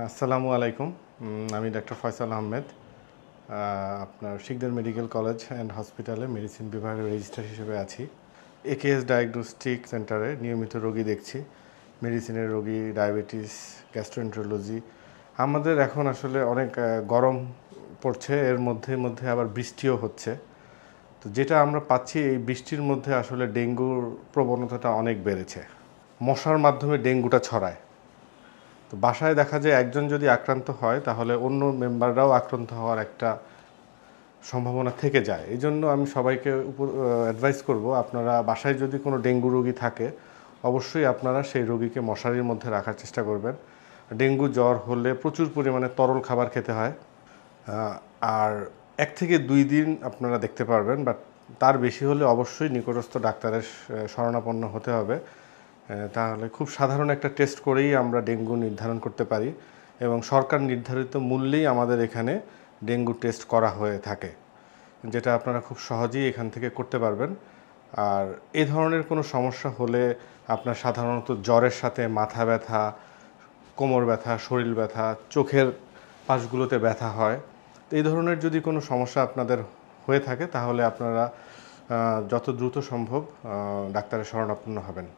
আসসালামু আলাইকুম। আমি ডাক্তার ফয়সাল আহমেদ। আপনার শিকদার মেডিকেল কলেজ অ্যান্ড হসপিটালে মেডিসিন বিভাগের রেজিস্ট্রার হিসেবে আছি। একেএস ডায়াগনস্টিক সেন্টারে নিয়মিত রোগী দেখছি, মেডিসিনের রোগী, ডায়াবেটিস, গ্যাস্ট্রোএন্টারোলজি। আমাদের এখন আসলে অনেক গরম পড়ছে, এর মধ্যে মধ্যে আবার বৃষ্টিও হচ্ছে। তো যেটা আমরা পাচ্ছি, এই বৃষ্টির মধ্যে আসলে ডেঙ্গুর প্রবণতাটা অনেক বেড়েছে। মশার মাধ্যমে ডেঙ্গুটা ছড়ায়। তো বাসায় দেখা যায় একজন যদি আক্রান্ত হয় তাহলে অন্য মেম্বাররাও আক্রান্ত হওয়ার একটা সম্ভাবনা থেকে যায়। এই জন্য আমি সবাইকে অ্যাডভাইস করব, আপনারা বাসায় যদি কোনো ডেঙ্গু রোগী থাকে অবশ্যই আপনারা সেই রোগীকে মশারির মধ্যে রাখার চেষ্টা করবেন। ডেঙ্গু জ্বর হলে প্রচুর পরিমাণে তরল খাবার খেতে হয়। আর 1 থেকে 2 দিন আপনারা দেখতে পারবেন, বাট তার বেশি হলে অবশ্যই নিকটস্থ ডাক্তারের শরণাপন্ন হতে হবে। তাহলে খুব সাধারণ একটা টেস্ট করেই আমরা ডেঙ্গু নির্ধারণ করতে পারি এবং সরকার নির্ধারিত মূল্যেই আমাদের এখানে ডেঙ্গু টেস্ট করা হয়ে থাকে, যেটা আপনারা খুব সহজেই এখান থেকে করতে পারবেন। আর এই ধরনের কোনো সমস্যা হলে আপনার সাধারণত জ্বরের সাথে মাথা ব্যথা, কোমর ব্যথা, শরীর ব্যথা, চোখের পাশগুলোতে ব্যথা হয়। তো এই ধরনের যদি কোনো সমস্যা আপনাদের হয়ে থাকে তাহলে আপনারা যত দ্রুত সম্ভব ডাক্তারের শরণাপন্ন হবেন।